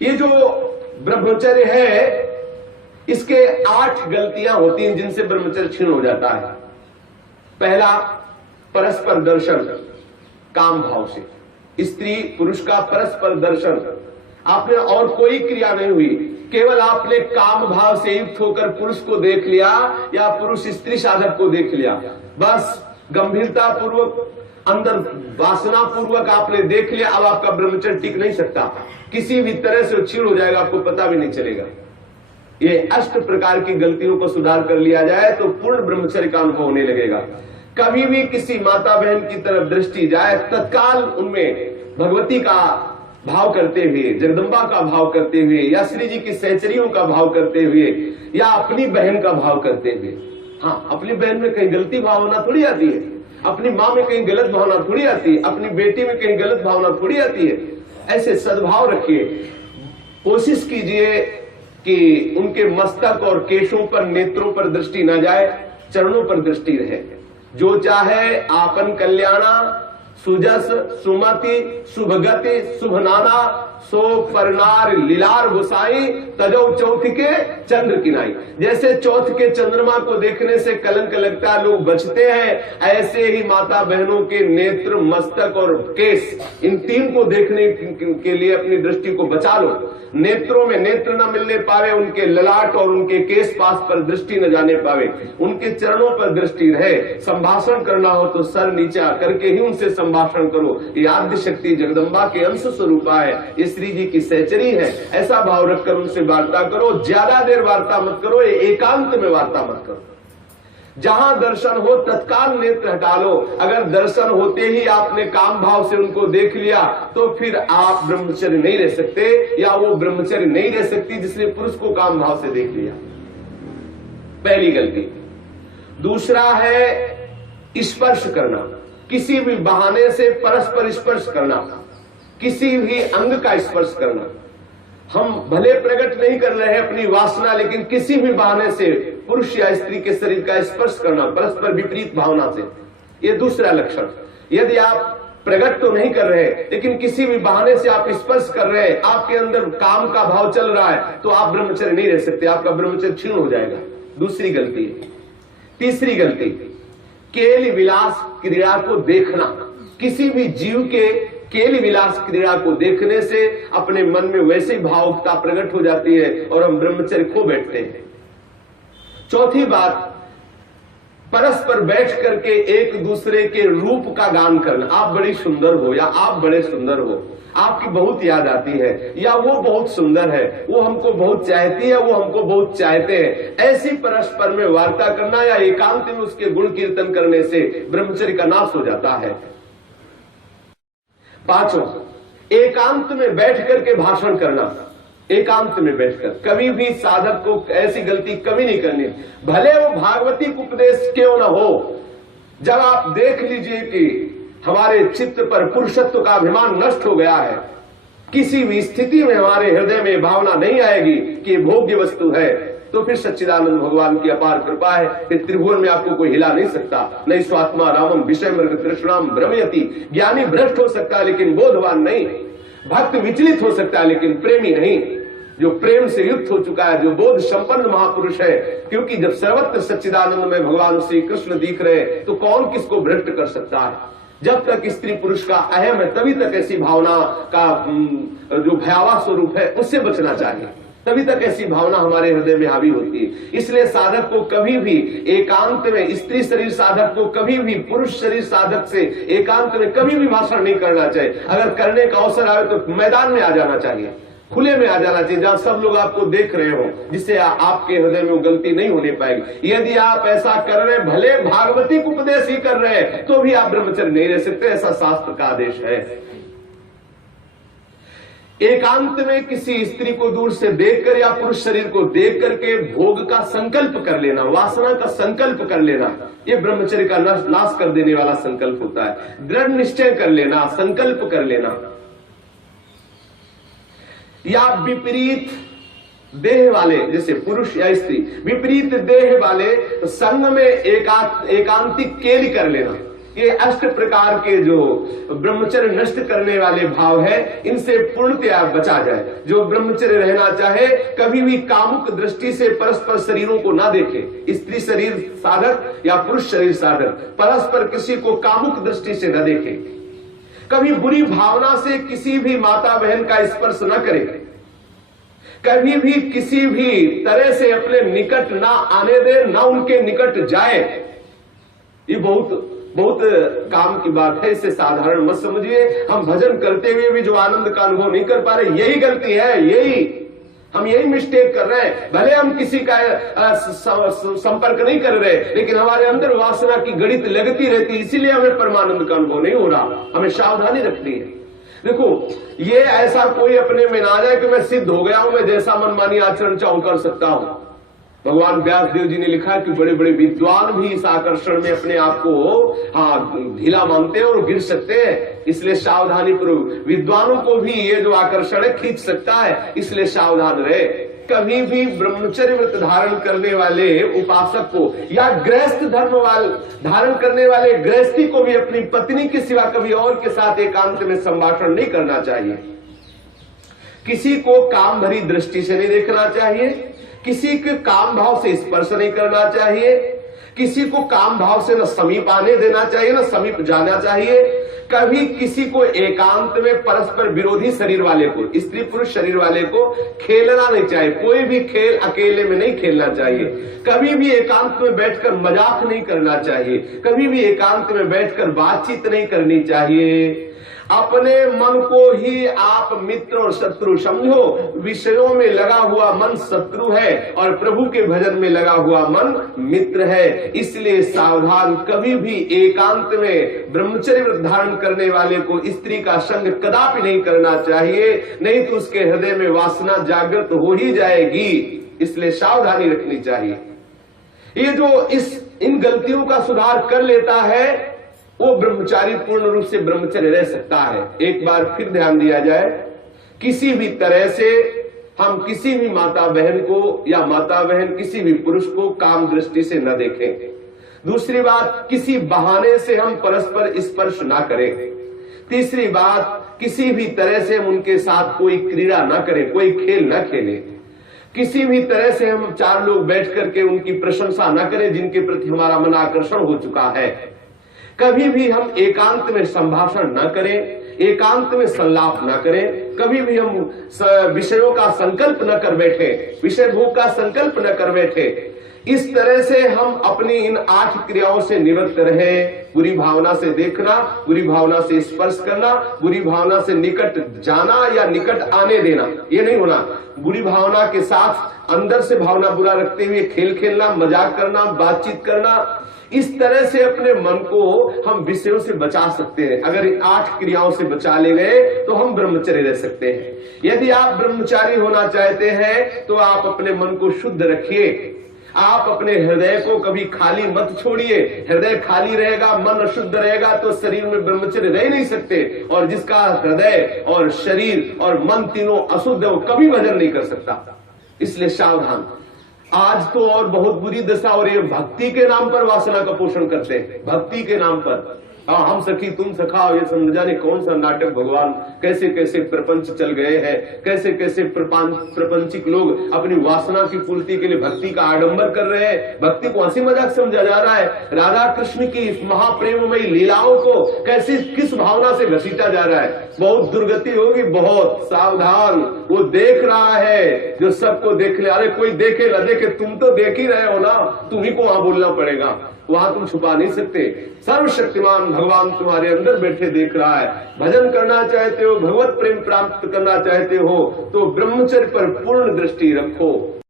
ये जो ब्रह्मचर्य है, इसके 8 गलतियां होती हैं जिनसे ब्रह्मचर्य क्षीण हो जाता है। पहला, परस्पर दर्शन काम भाव से। स्त्री पुरुष का परस्पर दर्शन, आपने और कोई क्रिया नहीं हुई, केवल आपने काम भाव से युक्त होकर पुरुष को देख लिया या पुरुष स्त्री साधक को देख लिया, बस गंभीरता पूर्वक अंदर वासना पूर्वक आपने देख लिया। अब आपका ब्रह्मचर्य टिक नहीं सकता, किसी भी तरह से क्षीण हो जाएगा, आपको पता भी नहीं चलेगा। ये 8 प्रकार की गलतियों को सुधार कर लिया जाए तो पूर्ण ब्रह्मचर्य का अनुभव होने लगेगा। कभी भी किसी माता बहन की तरफ दृष्टि जाए, तत्काल उनमें भगवती का भाव करते हुए, जगदम्बा का भाव करते हुए, या श्री जी की सहचरियों का भाव करते हुए, या अपनी बहन का भाव करते हुए। हाँ, अपनी बहन में कहीं गलती भावना थोड़ी आती है, अपनी माँ में कहीं गलत भावना थोड़ी आती है, अपनी बेटी में कहीं गलत भावना थोड़ी आती है। ऐसे सद्भाव रखिए, कोशिश कीजिए कि उनके मस्तक और केशों पर, नेत्रों पर दृष्टि न जाए, चरणों पर दृष्टि रहे। जो चाहे आपन कल्याणा, सुजस सुमति शुभगति शुभनाना, सो परनार लीलार गुसाई, तजो चौथ के चंद्र किनाई। जैसे चौथ के चंद्रमा को देखने से कलंक लगता है, लोग बचते हैं, ऐसे ही माता बहनों के नेत्र, मस्तक और केस, इन 3 को देखने के लिए अपनी दृष्टि को बचा लो। नेत्रों में नेत्र न मिलने पावे, उनके ललाट और उनके केस पास पर दृष्टि न जाने पावे, उनके चरणों पर दृष्टि रहे। संभाषण करना हो तो सर नीचा करके ही उनसे संभाषण करो। ये आद्य शक्ति जगदम्बा के अंश स्वरूपा है, ये श्री जी की सहचरी है। ऐसा भाव रखकर उनसे वार्ता करो। ज्यादा देर वार्ता मत करो, ये एकांत में वार्ता मत करो। जहां दर्शन हो तत्काल नेत्र हटा लो। अगर दर्शन होते ही आपने काम भाव से उनको देख लिया तो फिर आप ब्रह्मचर्य नहीं रह सकते, या वो ब्रह्मचर्य नहीं रह सकती जिसने पुरुष को काम भाव से देख लिया। पहली गलती। दूसरा है स्पर्श करना, किसी भी बहाने से परस्पर स्पर्श करना, किसी भी अंग का स्पर्श करना। हम भले प्रकट नहीं कर रहे हैं अपनी वासना, लेकिन किसी भी बहाने से पुरुष या स्त्री के शरीर का स्पर्श करना परस्पर विपरीत भावना से, ये दूसरा लक्षण। यदि आप प्रकट तो नहीं कर रहे लेकिन किसी भी बहाने से आप स्पर्श कर रहे हैं, आपके अंदर काम का भाव चल रहा है, तो आप ब्रह्मचर्य नहीं रह सकते, आपका ब्रह्मचर्य क्षीण हो जाएगा। दूसरी गलती। तीसरी गलती, केल विलास क्रीड़ा को देखना। किसी भी जीव के केल विलास क्रीड़ा को देखने से अपने मन में वैसी भावुकता प्रकट हो जाती है और हम ब्रह्मचर्य खो बैठते हैं। चौथी बात, परस्पर बैठ करके एक दूसरे के रूप का गान करना। आप बड़ी सुंदर हो, या आप बड़े सुंदर हो, आपकी बहुत याद आती है, या वो बहुत सुंदर है, वो हमको बहुत चाहती है, वो हमको बहुत चाहते हैं। ऐसी परस्पर में वार्ता करना या एकांत में उसके गुण कीर्तन करने से ब्रह्मचर्य का नाश हो जाता है। पांचों, एकांत में बैठ करके भाषण करना। एकांत में बैठकर कभी भी साधक को ऐसी गलती कभी नहीं करनी, भले वो भागवती उपदेश क्यों न हो। जब आप देख लीजिए कि हमारे चित्त पर पुरुषत्व का अभिमान नष्ट हो गया है, किसी भी स्थिति में हमारे हृदय में भावना नहीं आएगी कि ये भोग्य वस्तु है, तो फिर सच्चिदानंद भगवान की अपार कृपा है कि त्रिभुवन में आपको कोई हिला नहीं सकता। नहीं स्वात्मा रामम विषय मृग तृष्णाम भ्रमयति। ज्ञानी भ्रष्ट हो सकता है लेकिन बोधवान नहीं, भक्त विचलित हो सकता है लेकिन प्रेमी नहीं। जो प्रेम से युक्त हो चुका है, जो बोध संपन्न महापुरुष है, क्योंकि जब सर्वत्र सच्चिदानंद में भगवान श्री कृष्ण दिख रहे तो कौन किसको भ्रष्ट कर सकता है। जब तक स्त्री पुरुष का अहम है तभी तक ऐसी भावना का जो भयावह स्वरूप है उससे बचना चाहिए, तभी तक ऐसी भावना हमारे हृदय में हावी होती है। इसलिए साधक को कभी भी एकांत में, स्त्री शरीर साधक को कभी भी पुरुष शरीर साधक से एकांत में कभी भी भाषण नहीं करना चाहिए। अगर करने का अवसर आए तो मैदान में आ जाना चाहिए, खुले में आ जाना चाहिए, जहां सब लोग आपको देख रहे हो, जिससे आपके हृदय में वो गलती नहीं होने पाएगी। यदि आप ऐसा कर रहे, भले भागवती उपदेश ही कर रहे हैं, तो भी आप ब्रह्मचर्य नहीं रह सकते, ऐसा शास्त्र का आदेश है। एकांत में किसी स्त्री को दूर से देखकर या पुरुष शरीर को देख करके भोग का संकल्प कर लेना, वासना का संकल्प कर लेना, ये ब्रह्मचर्य का नाश कर देने वाला संकल्प होता है। दृढ़ निश्चय कर लेना, संकल्प कर लेना। या विपरीत देह वाले, जैसे पुरुष या स्त्री, विपरीत देह वाले संग में एकांतिक केली कर लेना। ये अष्ट प्रकार के जो ब्रह्मचर्य नष्ट करने वाले भाव है, इनसे पूर्णतया बचा जाए। जो ब्रह्मचर्य रहना चाहे कभी भी कामुक दृष्टि से परस्पर शरीरों को ना देखे, स्त्री शरीर साधक या पुरुष शरीर साधक परस्पर किसी को कामुक दृष्टि से न देखे, कभी बुरी भावना से किसी भी माता बहन का स्पर्श न करे, कभी भी किसी भी तरह से अपने निकट ना आने दे, ना उनके निकट जाए। ये बहुत बहुत काम की बात है, इसे साधारण मत समझिए। हम भजन करते हुए भी जो आनंद का अनुभव नहीं कर पा रहे, यही गलती है, हम यही मिस्टेक कर रहे हैं। भले हम किसी का संपर्क नहीं कर रहे, लेकिन हमारे अंदर वासना की गणित लगती रहती, इसीलिए हमें परमानंद का अनुभव नहीं हो रहा। हमें सावधानी रखनी है। देखो, ये ऐसा कोई अपने में ना जाए कि मैं सिद्ध हो गया हूं, मैं जैसा मनमानी आचरण चाहूं कर सकता हूं। भगवान व्यास देव जी ने लिखा है कि बड़े बड़े विद्वान भी इस आकर्षण में अपने आप को ढीला मानते हैं और गिर सकते हैं। इसलिए सावधानी पूर्वक, विद्वानों को भी ये जो आकर्षण है खींच सकता है, इसलिए सावधान रहे। कभी भी ब्रह्मचर्य व्रत धारण करने वाले उपासक को या गृहस्थ धर्म धारण करने वाले गृहस्थी को भी अपनी पत्नी के सिवा कभी और के साथ एकांत में संभाषण नहीं करना चाहिए। किसी को काम भरी दृष्टि से नहीं देखना चाहिए, किसी के काम भाव से स्पर्श नहीं करना चाहिए, किसी को काम भाव से न समीप आने देना चाहिए न समीप जाना चाहिए। कभी किसी को एकांत में परस्पर विरोधी शरीर वाले को, स्त्री पुरुष शरीर वाले को खेलना नहीं चाहिए। कोई भी खेल अकेले में नहीं खेलना चाहिए। कभी भी एकांत में बैठकर मजाक नहीं करना चाहिए, कभी भी एकांत में बैठकर बातचीत नहीं करनी चाहिए। अपने मन को ही आप मित्र और शत्रु समझो। विषयों में लगा हुआ मन शत्रु है और प्रभु के भजन में लगा हुआ मन मित्र है। इसलिए सावधान, कभी भी एकांत में ब्रह्मचर्य व्रत धारण करने वाले को स्त्री का संग कदापि नहीं करना चाहिए, नहीं तो उसके हृदय में वासना जागृत हो ही जाएगी। इसलिए सावधानी रखनी चाहिए। ये जो इन गलतियों का सुधार कर लेता है, वो ब्रह्मचारी पूर्ण रूप से ब्रह्मचर्य रह सकता है। एक बार फिर ध्यान दिया जाए, किसी भी तरह से हम किसी भी माता बहन को या माता बहन किसी भी पुरुष को काम दृष्टि से न देखें। दूसरी बात, किसी बहाने से हम परस्पर स्पर्श ना करें। तीसरी बात, किसी भी तरह से हम उनके साथ कोई क्रीड़ा ना करें, कोई खेल ना खेलें। किसी भी तरह से हम चार लोग बैठ करके उनकी प्रशंसा ना करें जिनके प्रति हमारा मन आकर्षण हो चुका है। कभी भी हम एकांत में संभाषण न करें, एकांत में संलाप न करें। कभी भी हम विषयों का संकल्प न कर बैठे, विषय भोग का संकल्प न कर बैठे। इस तरह से हम अपनी इन 8 क्रियाओं से निवृत्त रहे। बुरी भावना से देखना, बुरी भावना से स्पर्श करना, बुरी भावना से निकट जाना या निकट आने देना, ये नहीं होना। बुरी भावना के साथ अंदर से भावना बुरा रखते हुए खेल खेलना, मजाक करना, बातचीत करना, इस तरह से अपने मन को हम विषयों से बचा सकते हैं। अगर इन 8 क्रियाओं से बचा ले गए तो हम ब्रह्मचर्य रह सकते हैं। यदि आप ब्रह्मचारी होना चाहते हैं तो आप अपने मन को शुद्ध रखिए। आप अपने हृदय को कभी खाली मत छोड़िए। हृदय खाली रहेगा, मन अशुद्ध रहेगा तो शरीर में ब्रह्मचर्य रह नहीं सकते। और जिसका हृदय और शरीर और मन तीनों अशुद्ध है, वो कभी भजन नहीं कर सकता। इसलिए सावधान। आज तो और बहुत बुरी दशा हो रही है, भक्ति के नाम पर वासना का पोषण करते हैं। भक्ति के नाम पर हम सखी तुम सखा, ये समझ जाने कौन सा नाटक। भगवान कैसे कैसे प्रपंच चल गए हैं, कैसे कैसे प्रपंचिक लोग अपनी वासना की पूर्ति के लिए भक्ति का आडंबर कर रहे हैं। भक्ति को हंसी मजाक समझा जा रहा है। राधा कृष्ण की इस महाप्रेममयी लीलाओं को कैसे किस भावना से घसीटा जा रहा है। बहुत दुर्गति होगी, बहुत सावधान। वो देख रहा है जो सबको देख ले। अरे कोई देखे न देखे, तुम तो देख ही रहे हो ना, तुम्ही को वहां बोलना पड़ेगा, वहां तुम छुपा नहीं सकते। सर्वशक्तिमान भगवान तुम्हारे अंदर बैठे देख रहा है। भजन करना चाहते हो, भगवत प्रेम प्राप्त करना चाहते हो तो ब्रह्मचर्य पर पूर्ण दृष्टि रखो।